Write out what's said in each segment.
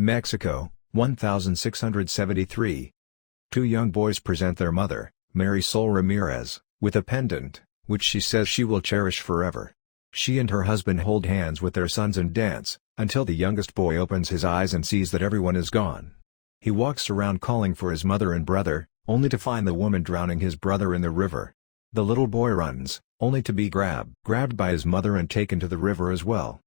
Mexico, 1673. Two young boys present their mother, Marisol Ramirez, with a pendant, which she says she will cherish forever. She and her husband hold hands with their sons and dance, until the youngest boy opens his eyes and sees that everyone is gone. He walks around calling for his mother and brother, only to find the woman drowning his brother in the river. The little boy runs, only to be grabbed by his mother and taken to the river as well.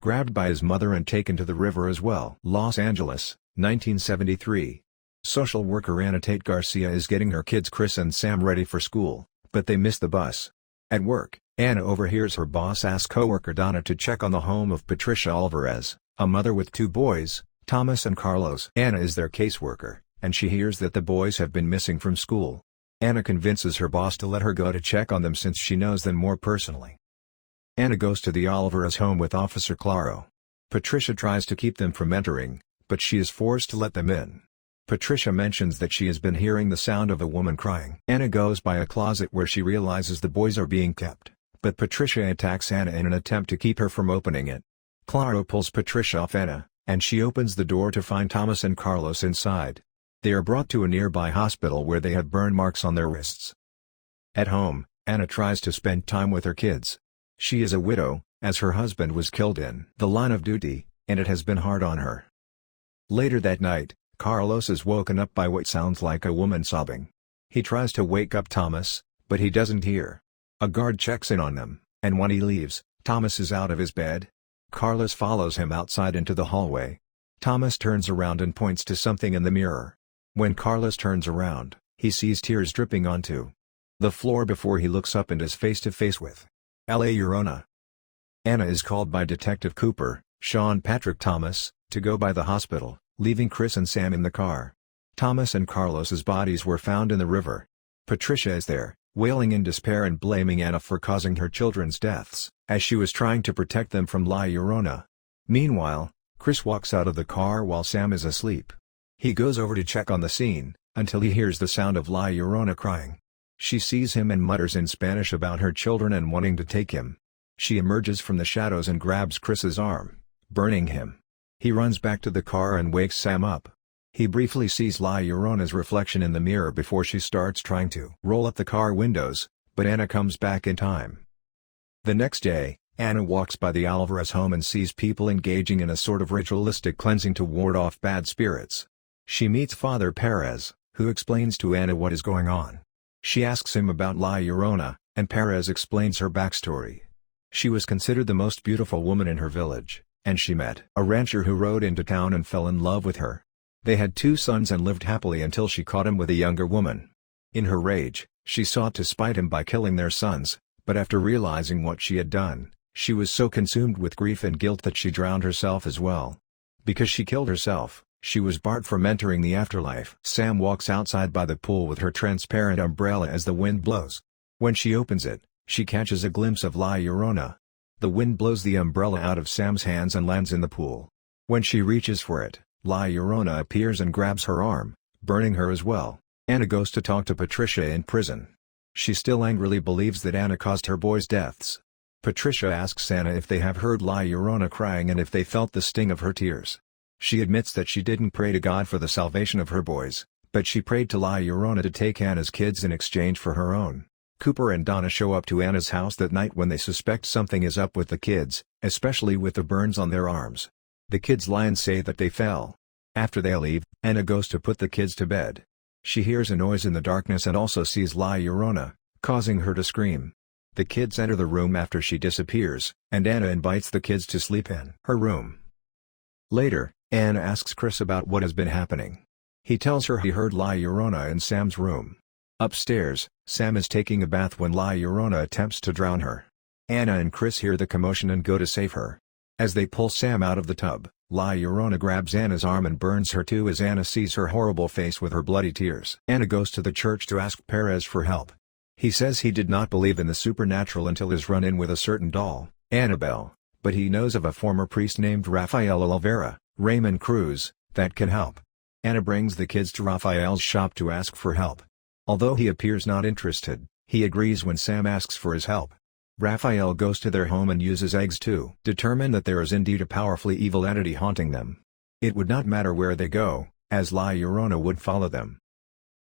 Los Angeles, 1973. Social worker Anna Tate Garcia is getting her kids Chris and Sam ready for school, but they miss the bus. At work, Anna overhears her boss ask coworker Donna to check on the home of Patricia Alvarez, a mother with two boys, Thomas and Carlos. Anna is their caseworker, and she hears that the boys have been missing from school. Anna convinces her boss to let her go to check on them since she knows them more personally. Anna goes to the Alvarez home with Officer Claro. Patricia tries to keep them from entering, but she is forced to let them in. Patricia mentions that she has been hearing the sound of a woman crying. Anna goes by a closet where she realizes the boys are being kept, but Patricia attacks Anna in an attempt to keep her from opening it. Claro pulls Patricia off Anna, and she opens the door to find Thomas and Carlos inside. They are brought to a nearby hospital where they have burn marks on their wrists. At home, Anna tries to spend time with her kids. She is a widow, as her husband was killed in the line of duty, and it has been hard on her. Later that night, Carlos is woken up by what sounds like a woman sobbing. He tries to wake up Thomas, but he doesn't hear. A guard checks in on them, and when he leaves, Thomas is out of his bed. Carlos follows him outside into the hallway. Thomas turns around and points to something in the mirror. When Carlos turns around, he sees tears dripping onto the floor before he looks up and is face to face with La Llorona. Anna is called by Detective Cooper, Sean Patrick Thomas, to go by the hospital, leaving Chris and Sam in the car. Thomas and Carlos's bodies were found in the river. Patricia is there, wailing in despair and blaming Anna for causing her children's deaths, as she was trying to protect them from La Llorona. Meanwhile, Chris walks out of the car while Sam is asleep. He goes over to check on the scene, until he hears the sound of La Llorona crying. She sees him and mutters in Spanish about her children and wanting to take him. She emerges from the shadows and grabs Chris's arm, burning him. He runs back to the car and wakes Sam up. He briefly sees La Llorona's reflection in the mirror before she starts trying to roll up the car windows, but Anna comes back in time. The next day, Anna walks by the Alvarez home and sees people engaging in a sort of ritualistic cleansing to ward off bad spirits. She meets Father Perez, who explains to Anna what is going on. She asks him about La Llorona, and Perez explains her backstory. She was considered the most beautiful woman in her village, and she met a rancher who rode into town and fell in love with her. They had 2 sons and lived happily until she caught him with a younger woman. In her rage, she sought to spite him by killing their sons, but after realizing what she had done, she was so consumed with grief and guilt that she drowned herself as well. Because she killed herself, she was barred from entering the afterlife. Sam walks outside by the pool with her transparent umbrella as the wind blows. When she opens it, she catches a glimpse of La Llorona. The wind blows the umbrella out of Sam's hands and lands in the pool. When she reaches for it, La Llorona appears and grabs her arm, burning her as well. Anna goes to talk to Patricia in prison. She still angrily believes that Anna caused her boys' deaths. Patricia asks Anna if they have heard La Llorona crying and if they felt the sting of her tears. She admits that she didn't pray to God for the salvation of her boys, but she prayed to La Llorona to take Anna's kids in exchange for her own. Cooper and Donna show up to Anna's house that night when they suspect something is up with the kids, especially with the burns on their arms. The kids lie and say that they fell. After they leave, Anna goes to put the kids to bed. She hears a noise in the darkness and also sees La Llorona, causing her to scream. The kids enter the room after she disappears, and Anna invites the kids to sleep in her room. Later, Anna asks Chris about what has been happening. He tells her he heard La Llorona in Sam's room. Upstairs, Sam is taking a bath when La Llorona attempts to drown her. Anna and Chris hear the commotion and go to save her. As they pull Sam out of the tub, La Llorona grabs Anna's arm and burns her too as Anna sees her horrible face with her bloody tears. Anna goes to the church to ask Perez for help. He says he did not believe in the supernatural until his run-in with a certain doll, Annabelle, but he knows of a former priest named Rafael Olivera, Raymond Cruz, that can help. Anna brings the kids to Rafael's shop to ask for help. Although he appears not interested, he agrees when Sam asks for his help. Rafael goes to their home and uses eggs to determine that there is indeed a powerfully evil entity haunting them. It would not matter where they go, as La Llorona would follow them.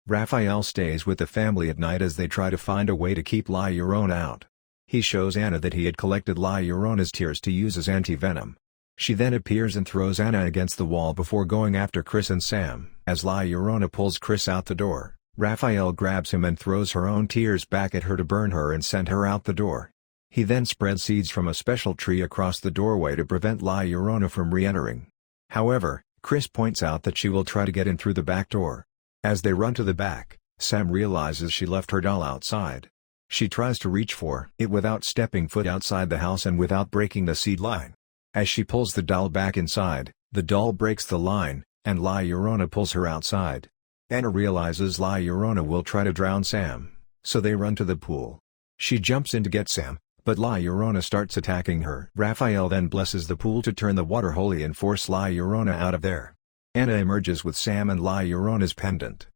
Raphael stays with the family at night as they try to find a way to keep La Llorona out. He shows Anna that he had collected La Llorona's tears to use as anti-venom. She then appears and throws Anna against the wall before going after Chris and Sam. As La Llorona pulls Chris out the door, Raphael grabs him and throws her own tears back at her to burn her and send her out the door. He then spreads seeds from a special tree across the doorway to prevent La Llorona from re-entering. However, Chris points out that she will try to get in through the back door. As they run to the back, Sam realizes she left her doll outside. She tries to reach for it without stepping foot outside the house and without breaking the seed line. As she pulls the doll back inside, the doll breaks the line, and La Llorona pulls her outside. Anna realizes La Llorona will try to drown Sam, so they run to the pool. She jumps in to get Sam, but La Llorona starts attacking her. Raphael then blesses the pool to turn the water holy and force La Llorona out of there. Anna emerges with Sam and La Llorona's pendant.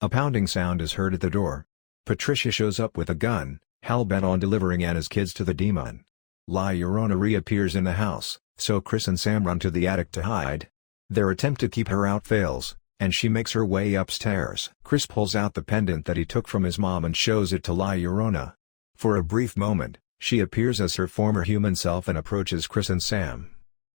A pounding sound is heard at the door. Patricia shows up with a gun, hell-bent on delivering Anna's kids to the demon. La Llorona reappears in the house, so Chris and Sam run to the attic to hide. Their attempt to keep her out fails, and she makes her way upstairs. Chris pulls out the pendant that he took from his mom and shows it to La Llorona. For a brief moment, she appears as her former human self and approaches Chris and Sam.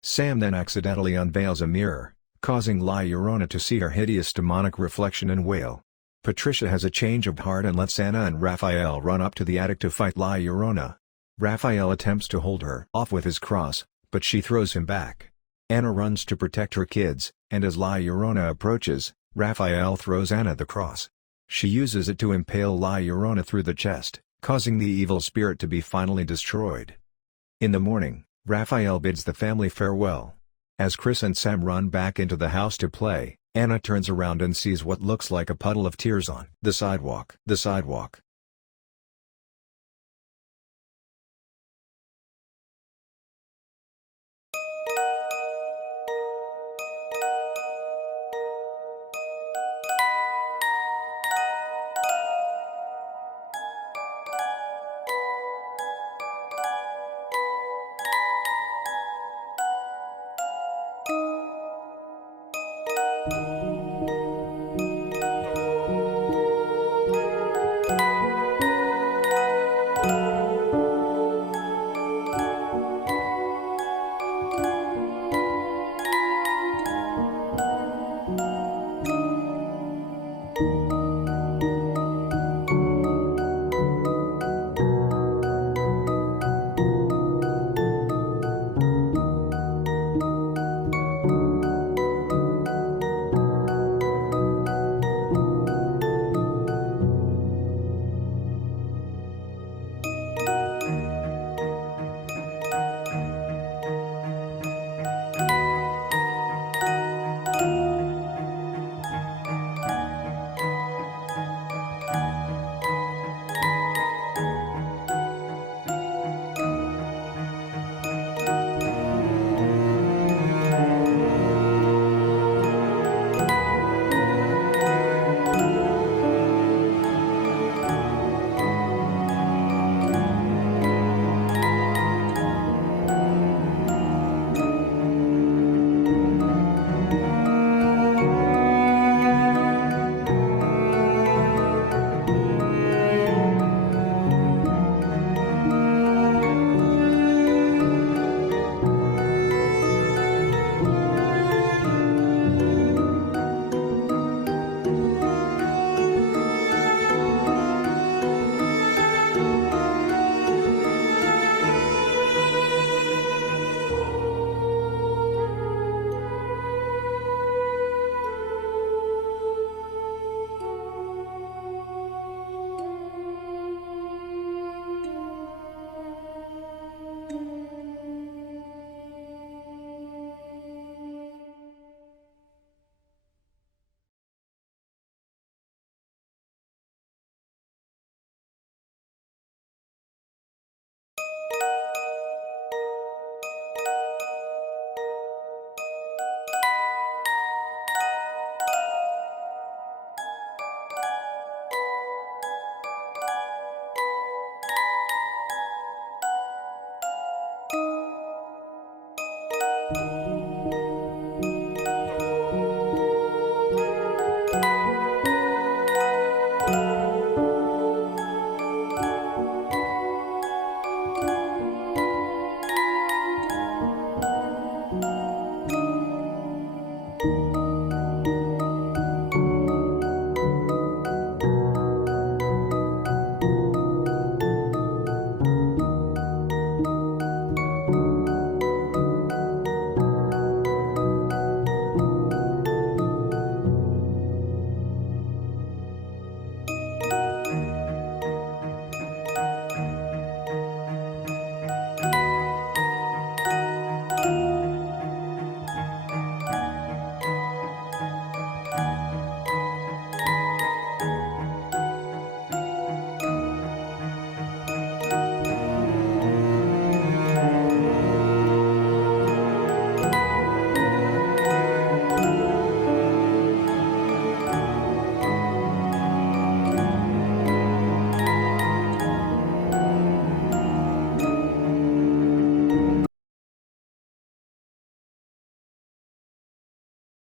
Sam then accidentally unveils a mirror, causing La Llorona to see her hideous demonic reflection and wail. Patricia has a change of heart and lets Anna and Raphael run up to the attic to fight La Llorona. Raphael attempts to hold her off with his cross, but she throws him back. Anna runs to protect her kids, and as La Llorona approaches, Raphael throws Anna the cross. She uses it to impale La Llorona through the chest, causing the evil spirit to be finally destroyed. In the morning, Raphael bids the family farewell. As Chris and Sam run back into the house to play, Anna turns around and sees what looks like a puddle of tears on the sidewalk. The sidewalk